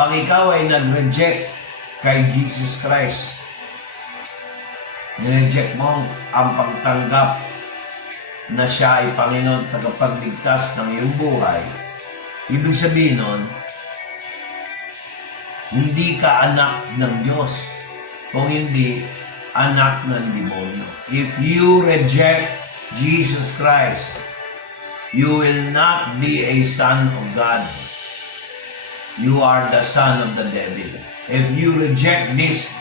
Pag ikaw ay nag-reject kay Jesus Christ, nireject mo ang pagtanggap na siya ay Panginoon tagapagligtas ng iyong buhay, ibig sabihin nun, hindi ka anak ng Diyos. Kung hindi, anak ng demonyo. If you reject Jesus Christ, you will not be a son of God. You are the son of the devil. If you reject this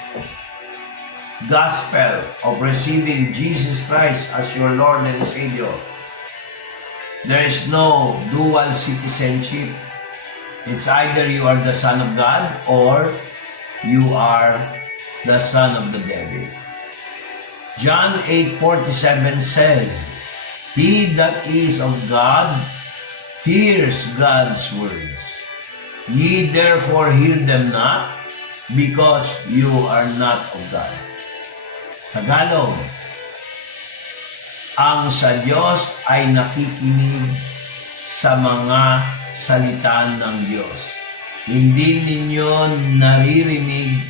gospel of receiving Jesus Christ as your Lord and Savior, there is no dual citizenship. It's either you are the son of God or you are the son of the devil. John 8:47 says, "He that is of God hears God's words. Ye therefore hear them not, because you are not of God." Tagalog, ang sa Diyos ay nakikinig sa mga salita ng Diyos. Hindi ninyo naririnig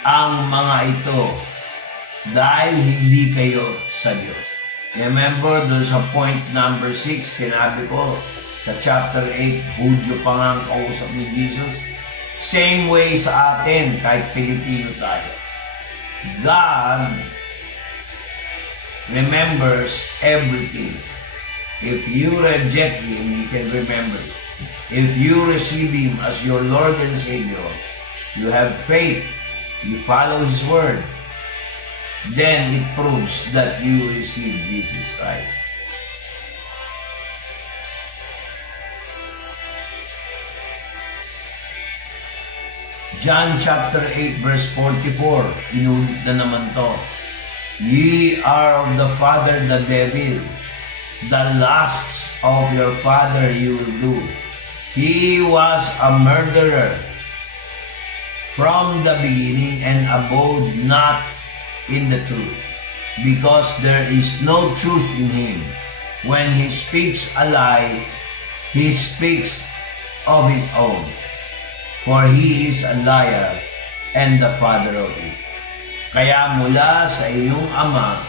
ang mga ito dahil hindi kayo sa Diyos. Remember, doon sa point number 6, sinabi ko sa chapter 8, Hudyo pa nga ang kausap ni Jesus. Same way sa atin, kahit Pilipino tayo. God remembers everything. If you reject Him, He can remember it. If you receive Him as your Lord and Savior, you have faith, you follow His word, then it proves that you receive Jesus Christ. John chapter 8 verse 44, inulit na naman to. Ye are of the father the devil, the lusts of your father you will do. He was a murderer from the beginning and abode not in the truth, because there is no truth in him. When he speaks a lie, he speaks of his own, for he is a liar and the father of it. Kaya mula sa iyong ama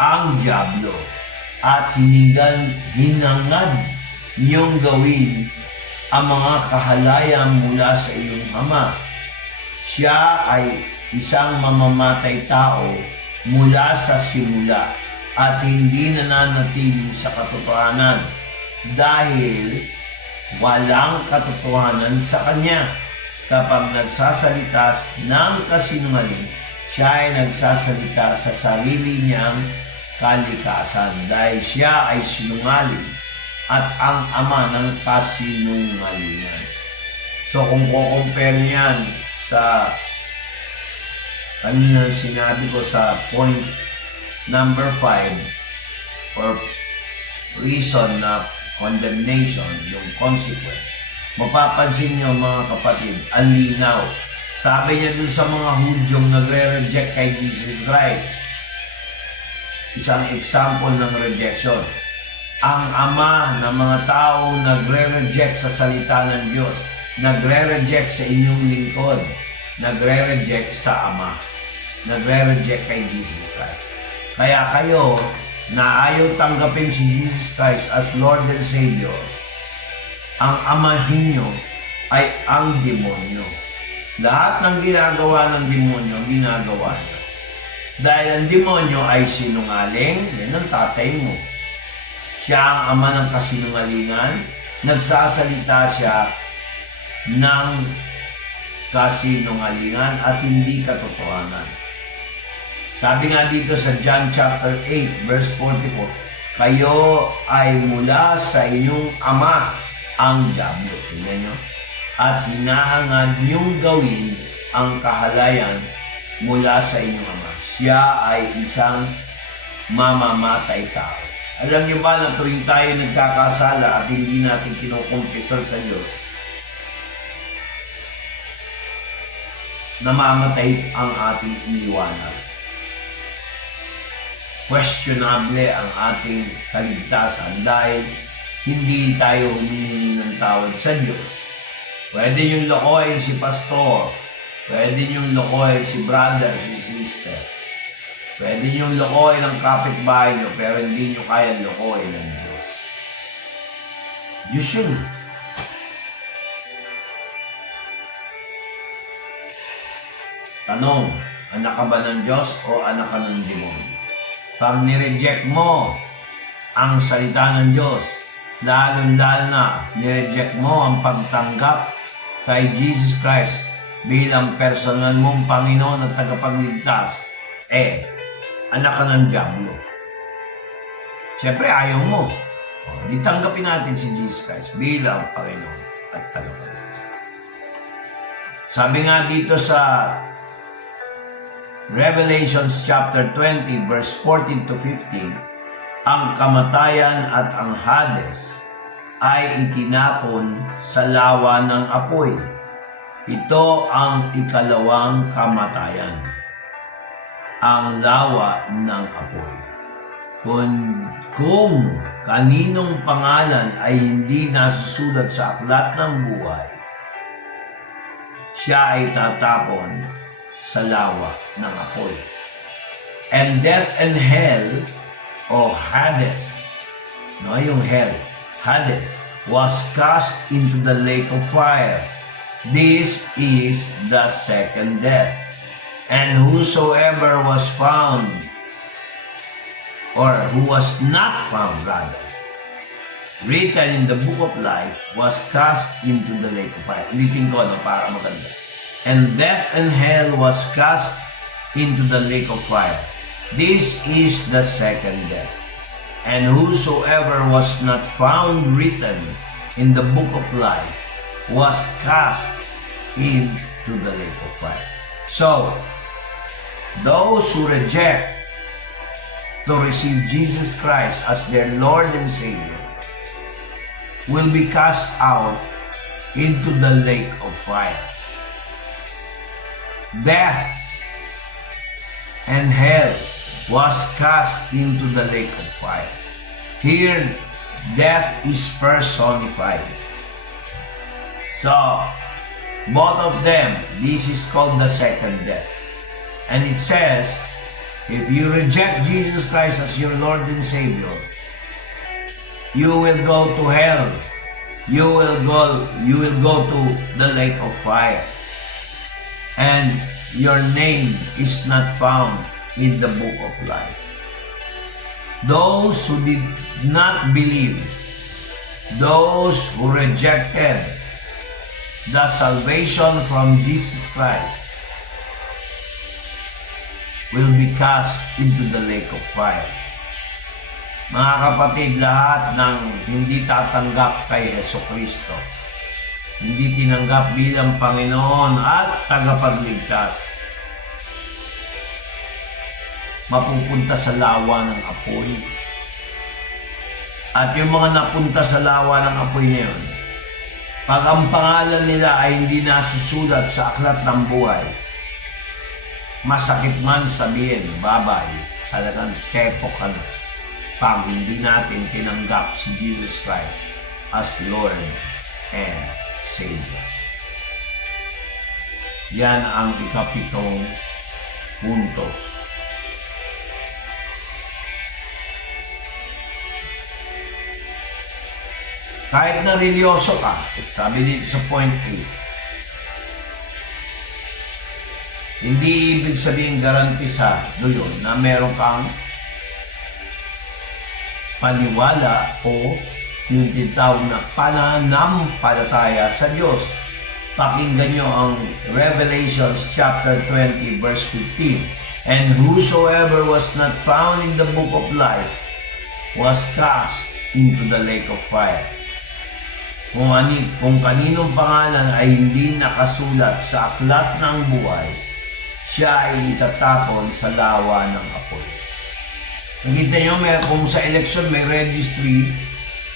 ang dyablo, at hinangad niyong gawin ang mga kahalayang mula sa iyong ama. Siya ay isang mamamatay tao mula sa simula at hindi nananatili sa katotohanan dahil walang katotohanan sa kanya. Kapag nagsasalita ng kasinungaling, siya ay nagsasalita sa sarili niyang kalikasan dahil siya ay sinungaling at ang ama ng kasinungalingan. So kung kukompare niyan sa kanina sinabi ko sa point number 5 or reason na condemnation, yung consequence, mapapansin niyo mga kapatid, ang linaw. Sabi niya dun sa mga Hudyong nagre-reject kay Jesus Christ, isang example ng rejection. Ang ama ng mga tao nagre-reject sa salita ng Diyos, nagre-reject sa inyong lingkod, nagre-reject sa ama, nagre-reject kay Jesus Christ. Kaya kayo na ayaw tanggapin si Jesus Christ as Lord and Savior, ang amahin nyo ay ang demonyo. Lahat ng ginagawa ng demonyo, ginagawa niya. Dahil ang demonyo ay sinungaling, yan ang tatay mo. Siya ang ama ng kasinungalingan, nagsasalita siya ng kasinungalingan at hindi katotohanan. Sabi nga dito sa John chapter 8 verse 44, kayo ay mula sa inyong ama ang dyablo. Tingnan nyo. At hinahangad niyong gawin ang kahalayan mula sa inyong ama. Siya ay isang mamamatay tao. Alam niyo ba na tuwing tayo nagkakasala at hindi natin kinukumpisal sa Diyos, namamatay ang ating iniwanan. Questionable ang ating kaligtasan dahil hindi tayo humihingi ng tawad sa Diyos. Pwede niyong lokohin si pastor. Pwede niyong lokohin si brother, si sister. Pwede niyong lokohin ang kapitbahay niyo, pero hindi niyo kaya lokohin ang Diyos. Diyos yun. Tanong, anak ka ba ng Diyos o anak ka ng demonyo? Pag nireject mo ang salita ng Diyos, lalo-lalo na nireject mo ang pagtanggap kay Jesus Christ bilang personal mong Panginoon at tagapagligtas, anak ka ng Diablo. Siyempre, ayaw mo. Di tanggapin natin si Jesus Christ bilang Panginoon at tagapagligtas. Sabi nga dito sa Revelation chapter 20 verse 14 to 15, ang kamatayan at ang Hades ay itinapon sa lawa ng apoy. Ito ang ikalawang kamatayan, ang lawa ng apoy. Kung kaninong pangalan ay hindi nasusulat sa aklat ng buhay, siya ay tatapon sa lawa ng apoy. And death and hell, o Hades, yung hell, Hades, was cast into the lake of fire. This is the second death. And whosoever was found, or who was not found rather, written in the book of life, was cast into the lake of fire. Ulitin ko, para maganda. And death and hell was cast into the lake of fire. This is the second death. And whosoever was not found written in the book of life was cast into the lake of fire. So, those who reject to receive Jesus Christ as their Lord and Savior will be cast out into the lake of fire. Death and hell was cast into the lake of fire. Here, death is personified. So, both of them, this is called the second death. And it says, if you reject Jesus Christ as your Lord and Savior, you will go to hell. You will go to the lake of fire. And your name is not found in the book of life. Those who did not believe, those who rejected the salvation from Jesus Christ, will be cast into the lake of fire. Mga kapatid, lahat ng hindi tatanggap kay Jesucristo, hindi tinanggap bilang Panginoon at tagapagligtas, mapupunta sa lawa ng apoy. At yung mga napunta sa lawa ng apoy na yun, pag ang pangalan nila ay hindi nasusulat sa aklat ng buhay, masakit man sabihin, babay, talagang tepok ka na pag hindi natin tinanggap si Jesus Christ as Lord and Savior. Yan ang ikapitong puntos. Kahit na religyoso ka, sabi dito sa point 8, hindi ibig sabihin garantisado yun na meron kang paniwala o yung tinatawag na pananampalataya sa Diyos. Pakinggan nyo ang Revelation chapter 20 verse 15. And whosoever was not found in the book of life was cast into the lake of fire. Kung kaninong pangalan ay hindi nakasulat sa aklat ng buhay, siya ay itatapon sa lawa ng apoy. Nakita nyo, kung sa election may registry,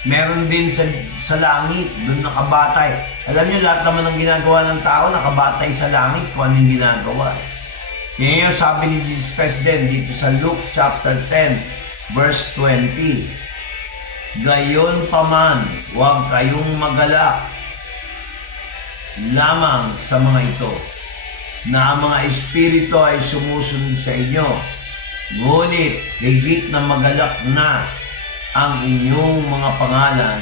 meron din sa langit, doon nakabatay. Alam nyo, lahat naman ng ginagawa ng tao, nakabatay sa langit kung anong ginagawa. Kaya yung sabi ni Jesus Christ din dito sa Luke chapter 10, verse 20, gayon paman, huwag kayong magalak lamang sa mga ito, na ang mga espiritu ay sumusunod sa inyo, ngunit higit na magalak na ang inyong mga pangalan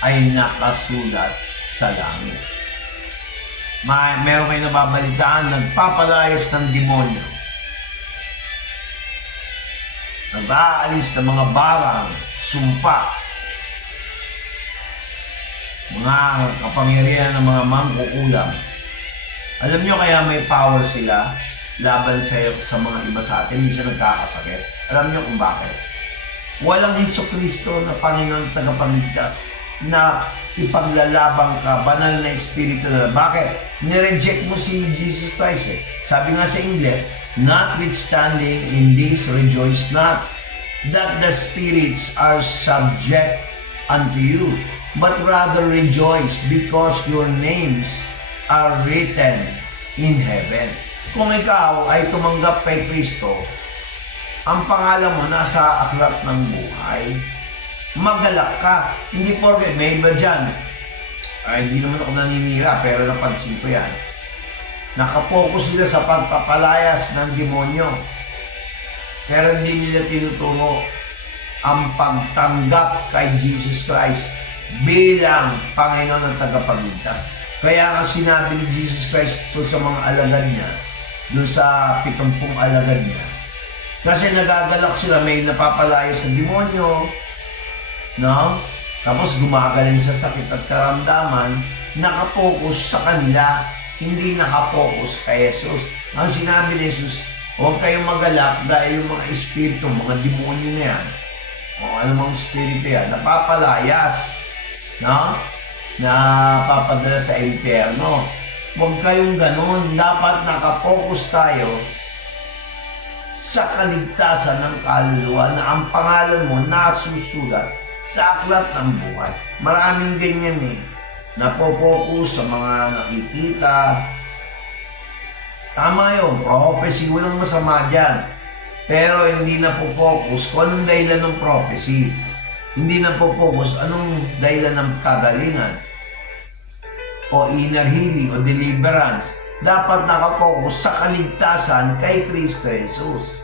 ay nakasulat sa langit. Meron kayo nababalitaan, nagpapalayas ng demonyo, nag-aalis ng mga barang, sumpa, mga kapangyarihan ng mga mangkukulam. Alam nyo kaya may power sila laban sa mga iba sa atin, hindi siya nagkakasakit. Alam nyo kung bakit? Walang Jesucristo na Panginoon tagapagligtas na ipaglalabang ka, banal na espiritu na. Bakit? Nireject mo si Jesus Christ eh. Sabi nga sa English, notwithstanding in this rejoice not, that the spirits are subject unto you, but rather rejoice because your names are written in heaven. Kung ikaw ay tumanggap kay Kristo, ang pangalan mo nasa aklat ng buhay, magalak ka. Hindi porke may iba dyan, ay hindi naman ako naninira, pero napansin ko yan. Nakapokus sila sa pagpapalayas ng demonyo, pero hindi nila tinuturo ang pagtanggap kay Jesus Christ bilang Panginoon at tagapagligtas. Kaya nga sinabi ni Jesus Christ sa mga alagad niya, doon sa 70 alagad niya, kasi nagagalak sila, may napapalayas sa demonyo, no? Tapos gumagaling sa sakit at karamdaman, nakapokus sa kanila, hindi nakapokus kay Jesus. Ang sinabi ni Jesus, huwag kayong magalak dahil yung mga espiritu, mga demonyo na yan, o anumang espiritu yan, napapalayas, no? Napapadala sa impyerno. Huwag kayong ganun. Dapat nakapokus tayo sa kaligtasan ng kaluluwa na ang pangalan mo nasusulat sa aklat ng buhay. Maraming ganyan eh. Napopokus sa mga nakikita. Tama yun. Prophecy, walang masama dyan. Pero hindi napopokus kung anong dahilan ng prophecy. Hindi napopokus anong dahilan ng kagalingan o inner healing o deliverance. Dapat nakapokus sa kaligtasan kay Kristo Jesus.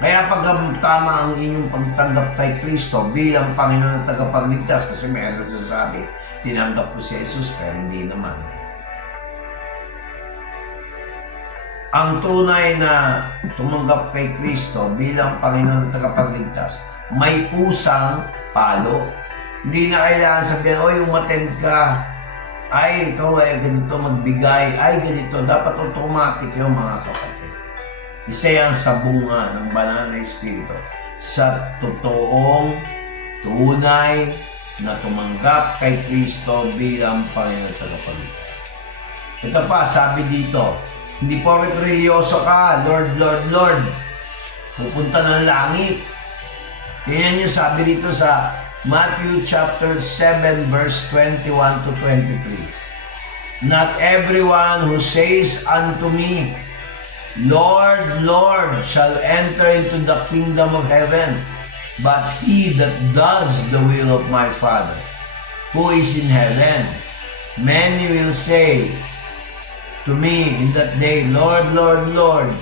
Kaya pag tama ang inyong pagtanggap kay Kristo bilang Panginoon at tagapagligtas, kasi meron sasabi, tinanggap ko si Jesus, pero hindi naman. Ang tunay na tumanggap kay Kristo bilang Panginoon at tagapagligtas, may pusang palo. Hindi na kailangan sabihin, oy, umattend ka, ay, ikaw ay ganito magbigay, ay, ganito. Dapat automatic yung mga kapatid. Isa yan sa bunga ng banal na espiritu. Sa totoong, tunay na tumanggap kay Kristo bilang Panginoon at tagapagligtas. Ito pa, sabi dito, hindi porket religyoso ka, Lord, Lord, Lord, pupunta ng langit. Tingnan niyo, sabi dito sa Matthew chapter 7 verse 21 to 23. Not everyone who says unto me, Lord, Lord, shall enter into the kingdom of heaven, but he that does the will of my Father, who is in heaven. Many will say to me in that day, Lord, Lord, Lord,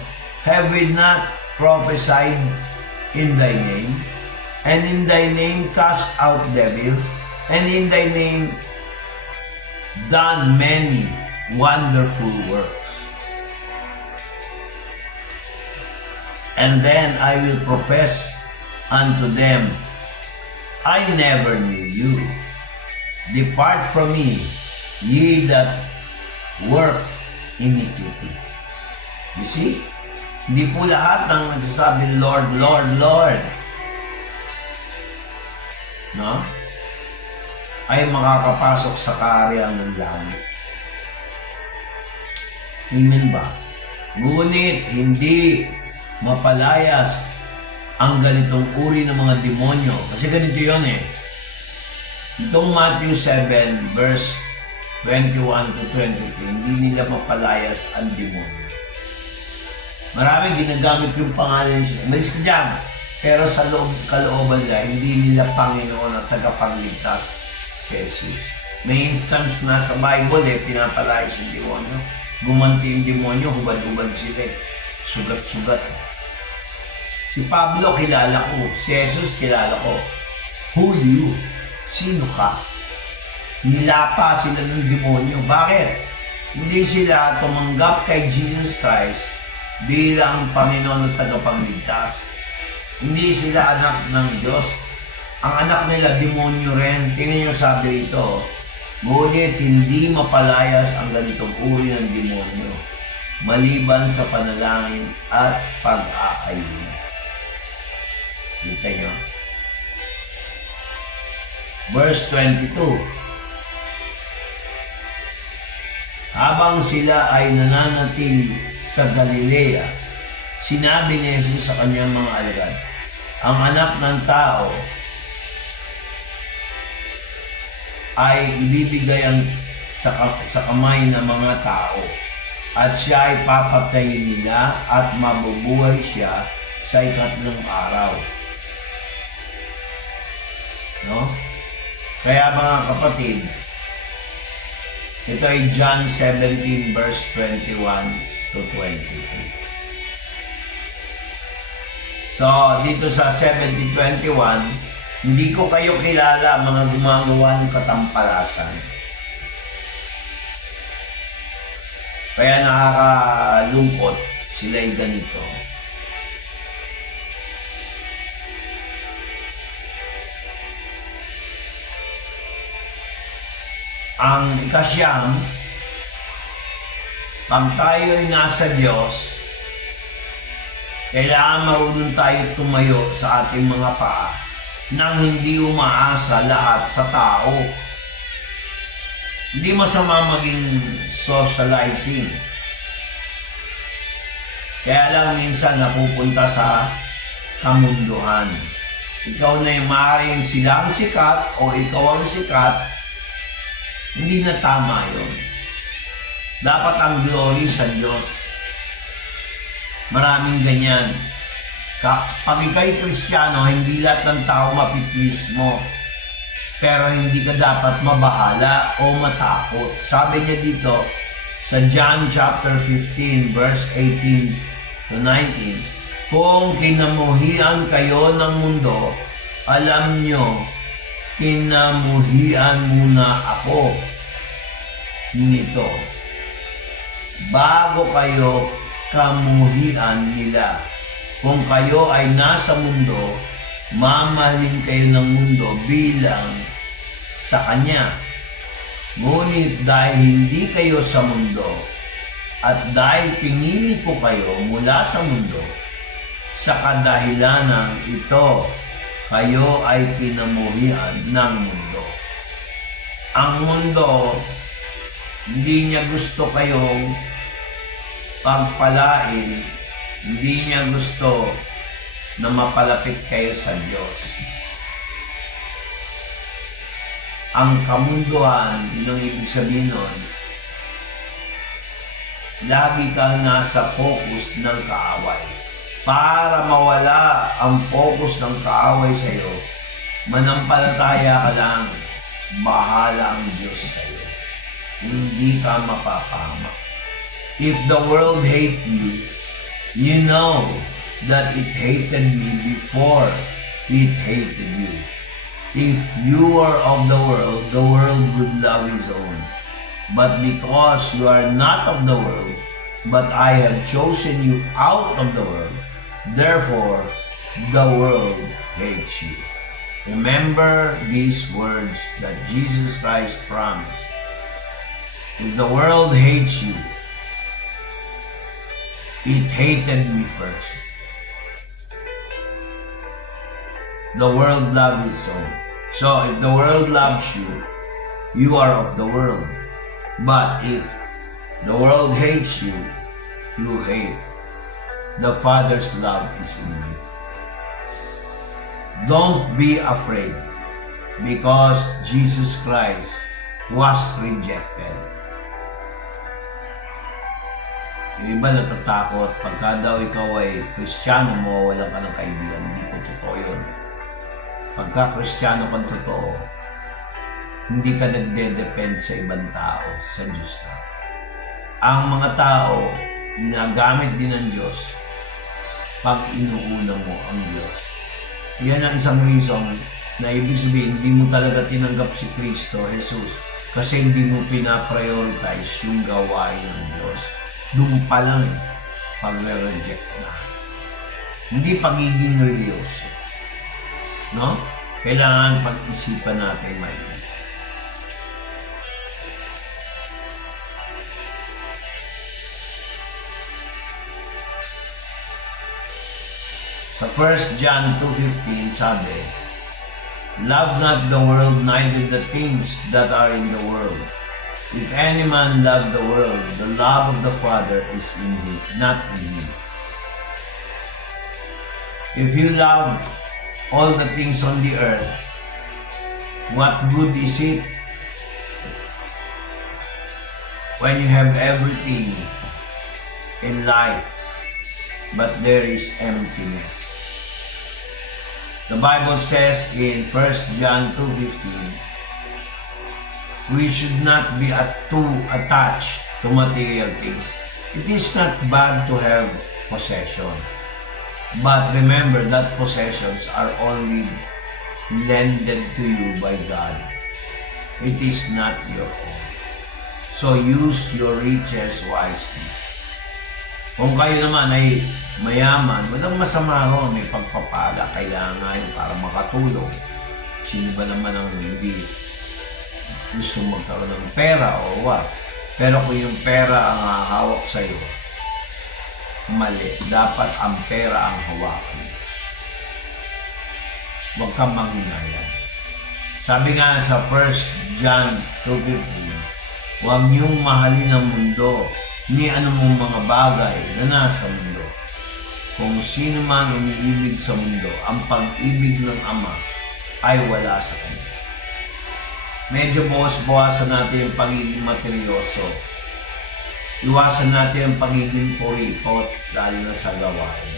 have we not prophesied in thy name? And in thy name cast out devils, and in thy name done many wonderful works. And then I will profess unto them, I never knew you. Depart from me, ye that work iniquity. You see? Hindi po lahat ng nagsasabi, Lord, Lord, Lord, no? Ay makakapasok sa kaharian ng langit. Amen ba? Ngunit hindi mapalayas ang ganitong uri ng mga demonyo. Kasi ganito yun eh. Itong Matthew 7 verse 21 to 23, hindi nila mapalayas ang demonyo. Maraming ginagamit yung pangalan niya. Malis ka dyan. Pero sa kalooban nila, hindi nila Panginoon at tagapagligtas si Jesus. May instance na sa Bible pinapalayas yung demonyo. Gumanti yung demonyo, hubad-hubad sila Sugat-sugat. Si Pablo kilala ko, si Jesus kilala ko. Who you? Sino ka? Nilapa sila ng demonyo. Bakit? Hindi sila tumanggap kay Jesus Christ bilang Panginoon at tagapagligtas. Hindi sila anak ng Diyos. Ang anak nila, demonyo rin. Tingnan nyo sabi rito, ngunit hindi mapalayas ang ganitong uri ng demonyo, maliban sa panalangin at pag-aayun. Kita nyo? Verse 22. Habang sila ay nananatili sa Galilea, sinabi ni Jesus sa kanyang mga alagad, ang anak ng tao ay ibibigay sa kamay ng mga tao at siya ay papatayin nila at mabubuhay siya sa ikatlong araw. No? Kaya mga kapatid, ito ay John 17 verse 21 to 23. So, dito sa 17:21, hindi ko kayo kilala mga gumagawa ng katampalasan. Kaya nakakalungkot sila'y ganito. Ang ikasyam, pag tayo'y nasa Diyos, kailangan marunong tayo tumayo sa ating mga paa nang hindi umaasa lahat sa tao. Hindi masama maging socializing. Kaya lang minsan napupunta sa kamunduhan. Ikaw na yung maaaring sila ang sikat o ikaw ang sikat, hindi na tama yun. Dapat ang glory sa Diyos. Maraming ganyan. Pag ikaw'y Kristiyano, hindi lahat ng tao mapiplease mo. Pero hindi ka dapat mabahala o matakot. Sabi niya dito sa John chapter 15 verse 18 to 19, kung kinamuhian kayo ng mundo, alam nyo, kinamuhian muna ako nito bago kayo kamuhian nila. Kung kayo ay nasa mundo, mamahalin kayo ng mundo bilang sa Kanya. Ngunit dahil hindi kayo sa mundo, at dahil pinili ko kayo mula sa mundo, sa kadahilanang ito, kayo ay kinamuhian ng mundo. Ang mundo, hindi niya gusto kayong pagpalain, hindi niya gusto na mapalapit kayo sa Diyos. Ang kamunduhan, yung ibig sabihin nun, lagi kang nasa focus ng kaaway. Para mawala ang focus ng kaaway sa iyo, manampalataya ka lang, bahala ang Diyos sa iyo. Hindi ka mapapahamak. If the world hate you, you know that it hated me before it hated you. If you are of the world would love his own. But because you are not of the world, but I have chosen you out of the world, therefore the world hates you. Remember these words that Jesus Christ promised. If the world hates you, it hated me first. The world loves its own. So if the world loves you, you are of the world. But if the world hates you, you hate. The Father's love is in you. Don't be afraid, because Jesus Christ was rejected. Yung iba natatakot, pagka daw ikaw ay Kristiyano mo, walang ka ng kaibigan. Hindi po totoo yun. Pagka Kristiyano kang totoo, Hindi ka nagde-depend sa ibang tao, sa Diyos na. Ang mga tao, ginagamit din ng Diyos pag inuuna mo ang Diyos. Yan ang isang reason na ibig sabihin, hindi mo talaga tinanggap si Kristo, Jesus, kasi hindi mo pinaprioritize yung gawain ng Diyos. Doon pa lang, pag-reject na. Hindi pagiging religyoso. No? Kailangan pag-isipan natin maigi. Sa 1 John 2:15 sabi, "Love not the world, neither the things that are in the world. If any man love the world, the love of the Father is in him, not in him. If you love all the things on the earth, what good is it when you have everything in life, but there is emptiness?" The Bible says in 1 John 2:15, we should not be too attached to material things. It is not bad to have possession. But remember that possessions are only lended to you by God. It is not your own. So use your riches wisely. Kung kayo naman ay mayaman, walang masama ron, may pagpapala, kailangan para makatulong. Sino ba naman ang hindi gusto magkaroon ng pera o what? Pero kung yung pera ang hahawak sa'yo, mali. Dapat ang pera ang hawakan. Huwag kang manghinayang. Sabi nga sa 1 John 2:15, huwag niyong mahalin ang mundo ni anumang mga bagay na nasa mundo. Kung sino man umiibig sa mundo, ang pag-ibig ng Ama ay wala sa kanya. Medyo bawas-bawasan natin yung pagiging materyoso. Iwasan natin ang pagiging puripot, lalo na sa gawain.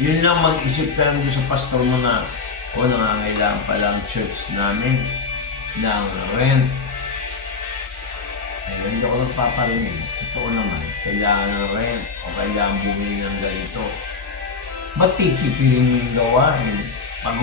Yun lang, mag-isip ka lang sa pastor mo na, nangangailangan pa lang church namin ng rent. Ay, hindi ako nagpaparinig. Totoo naman, kailangan ng rent o kailangan bumili ng ganito. Ba't titipirin mo yung gawain? Pag